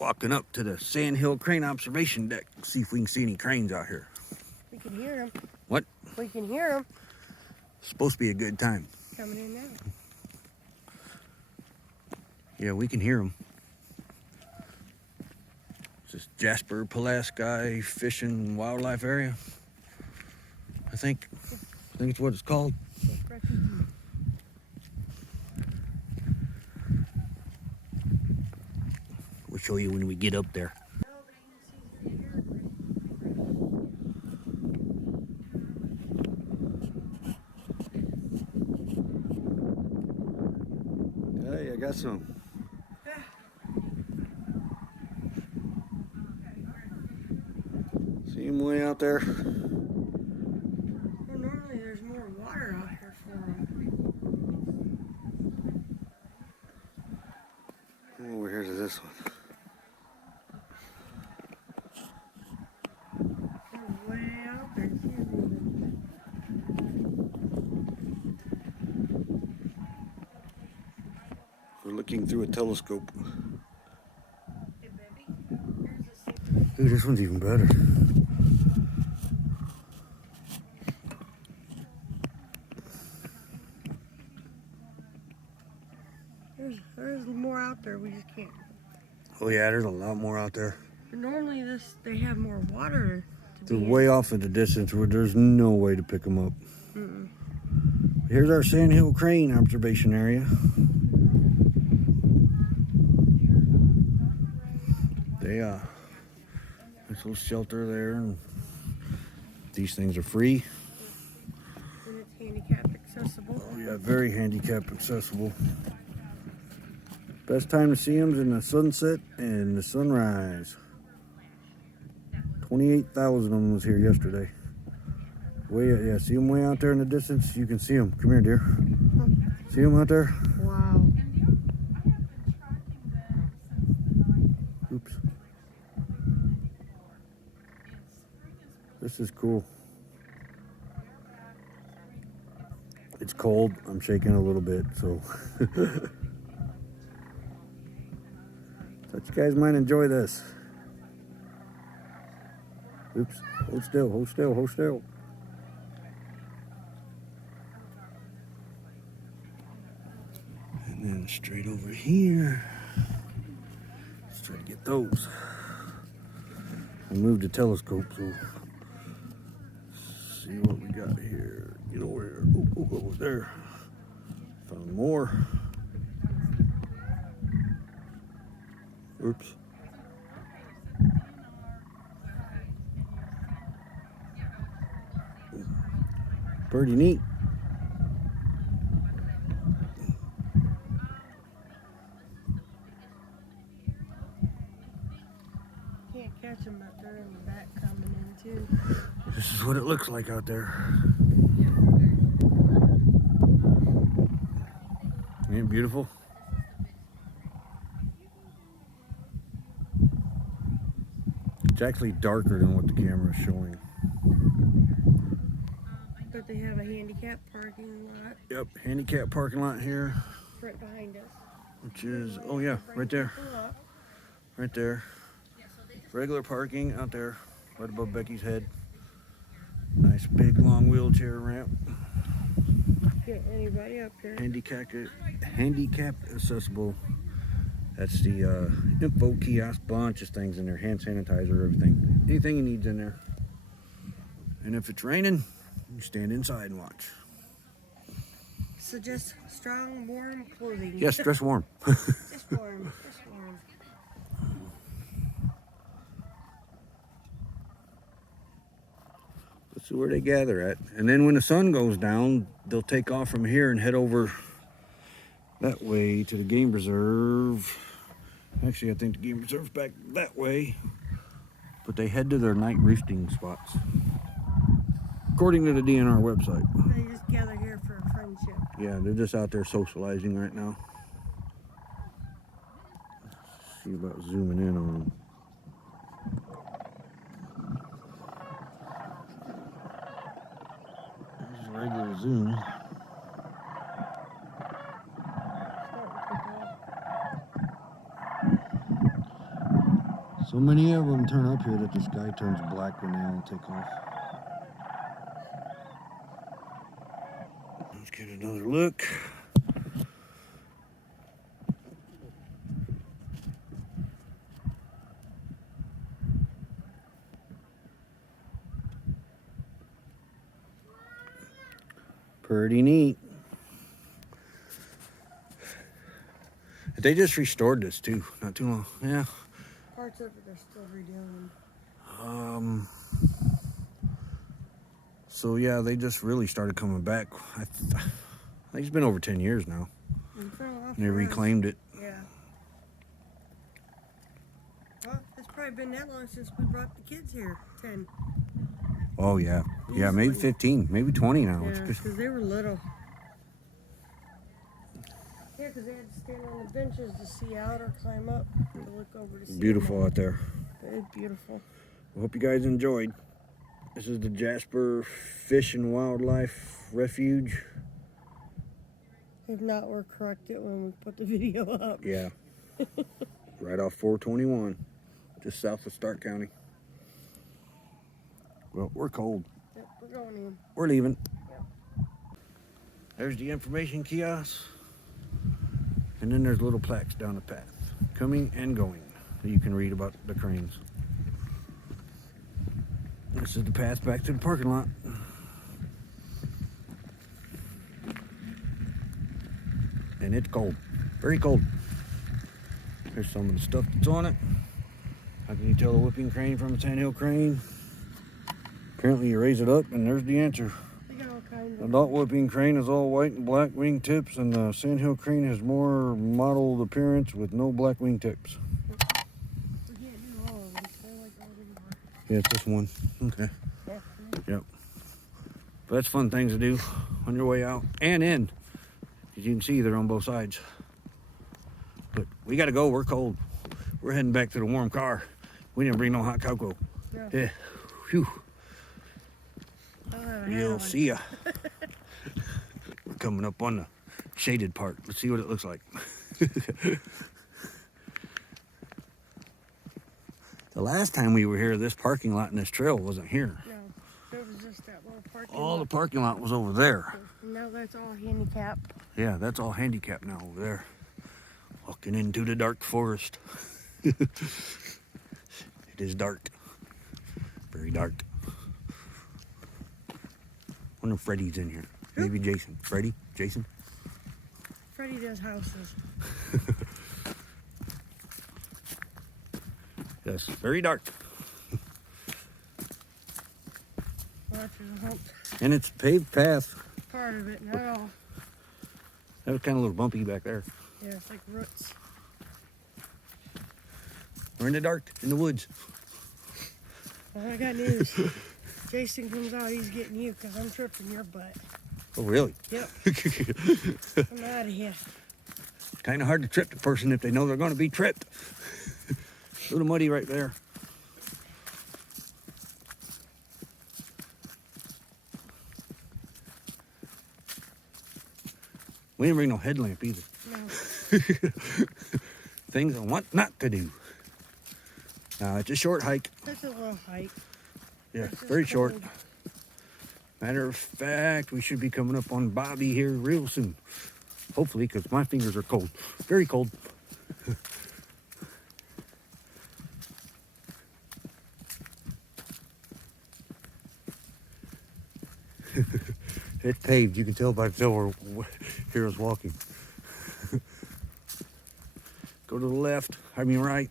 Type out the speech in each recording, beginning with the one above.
Walking up to the Sandhill Crane observation deck. See if we can see any cranes out here. We can hear them. What? We can hear them. Supposed to be a good time. Coming in now. Yeah, we can hear them. This is Jasper-Pulaski Fish and Wildlife Area. I think it's what it's called. We'll show you when we get up there. Hey, I got some. See him way out there? Well, normally there's more water out here for them. Over here to this one. They're way out there. We're looking through a telescope. Hey, baby. Here's a secret. Ooh, this one's even better. There's more out there. We just can't. Oh yeah, there's a lot more out there. Normally they have more water. They're way off in the distance where there's no way to pick them up. Here's our Sandhill Crane observation area. Nice little shelter there, and these things are free. And it's handicap accessible. Oh yeah, very handicap accessible. Best time to see them is in the sunset and the sunrise. 28,000 of them was here yesterday. Yeah, see them way out there in the distance? You can see them. Come here, dear. See them out there? Wow. Oops. This is cool. It's cold. I'm shaking a little bit, so. Thought you guys might enjoy this. Oops. Hold still, hold still, hold still. And then straight over here. Let's try to get those. I moved the telescope, so see what we got here. Get over here. Oh, over there. Found more. Oops. Pretty neat. Can't catch them up there in the back coming in too. This is what it looks like out there. Ain't it beautiful? It's actually darker than what the camera is showing. But they have a handicap parking lot. Yep, handicap parking lot here. Right behind us. Which is, oh yeah, right there. Right there. Regular parking out there, right above Becky's head. Nice big long wheelchair ramp. Get anybody up there. Handicap accessible. That's the info kiosk, bunch of things in there, hand sanitizer, everything. Anything you need in there. And if it's raining, you stand inside and watch. So just strong, warm clothing. Yes, dress warm. Just warm, just warm. Let's see where they gather at. And then when the sun goes down, they'll take off from here and head over that way to the game reserve. Actually, I think the game reserve's back that way. But they head to their night roosting spots, according to the DNR website. They just gather here for a friendship. Yeah, they're just out there socializing right now. Let's see about zooming in on them. There's a regular zoom. So many of them turn up here that the sky turns black when they all take off. Let's get another look. Pretty neat. They just restored this too, not too long. Yeah. Parts of it are still redoing. So yeah, they just really started coming back. I think it's been over 10 years now. It's been a while And they for us. reclaimed it. Yeah. Well, it's probably been that long since we brought the kids here. 10. Oh yeah. Yeah, maybe Easily. 15, maybe 20 now. Yeah, It's good. because they were little. Yeah, because they had to stand on the benches to see out or climb up to look over to see. Beautiful out there. Very beautiful. I hope you guys enjoyed. This is the Jasper Fish and Wildlife Refuge. If not, we'll correct it when we put the video up. Yeah. Right off 421, just south of Stark County. Well, we're cold. Yep, we're going in. We're leaving. Yep. There's the information kiosk. And then there's little plaques down the path, coming and going, that you can read about the cranes. This is the path back to the parking lot. And it's cold, very cold. Here's some of the stuff that's on it. How can you tell a whooping crane from a Sandhill crane? Apparently you raise it up and there's the answer. We got all kinds The of. adult whooping crane is all white and black wing tips, and the Sandhill crane has more mottled appearance with no black wing tips. We can't do all of them. They're like all over. Yeah, it's this one. Okay. Yeah. Yep. But that's fun things to do on your way out and in. As you can see, they're on both sides. But we got to go. We're cold. We're heading back to the warm car. We didn't bring no hot cocoa. Yeah. Yeah. Phew. I'll have a We'll hat on. see ya. We're coming up on the shaded part. Let's see what it looks like. The last time we were here, this parking lot and this trail wasn't here. No, there was just that little parking All the lot. parking lot was over there. Now that's all handicapped. Yeah, that's all handicapped now over there. Walking into the dark forest. It is dark. Very dark. Wonder if Freddy's in here. Maybe Jason. Freddy? Jason? Freddie does houses. Yes, very dark. Well, that's a hump And it's a paved path. part of it, not all. That was kind of a little bumpy back there. Yeah, it's like roots. We're in the dark, in the woods. Well, I got news. Jason comes out, he's getting you because I'm tripping your butt. Oh, really? Yep, I'm out of here. Kind of hard to trip the person if they know they're going to be tripped. A little muddy right there. We didn't bring no headlamp either. No, Things I want not to do. Now, it's a short hike. that's a little hike. Yeah, It's just very short. cold. Matter of fact, we should be coming up on Bobby here real soon. Hopefully, because my fingers are cold. Very cold. It's paved. You can tell by the door here is walking. Go to the left. I mean right.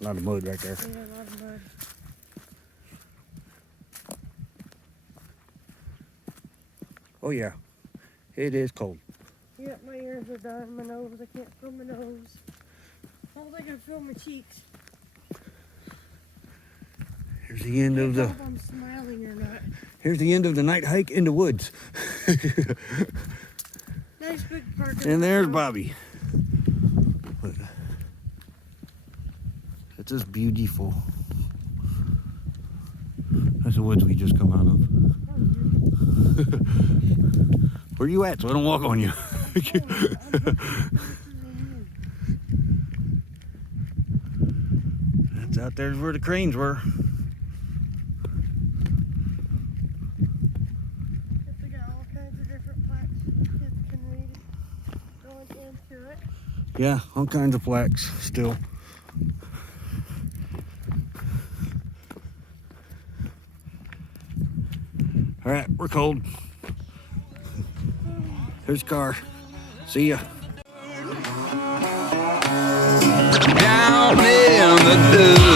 A lot of mud right there. Yeah, a lot of mud. Oh yeah, it is cold. Yep, my ears are done. My nose, I can't feel my nose. I don't think I can feel my cheeks. Here's the end I of don't the. know if I'm smiling or not. Here's the end of the night hike in the woods. Nice big parking lot. And there's though. Bobby. Look. It's just beautiful. That's the woods we just come out of. Where you at so I don't walk on you? It's out there's where the cranes were. They got all kinds of different plaques. Kids can read it. Going into it. Yeah, all kinds of plaques still. All right, we're cold. Here's the car. See ya. Down in the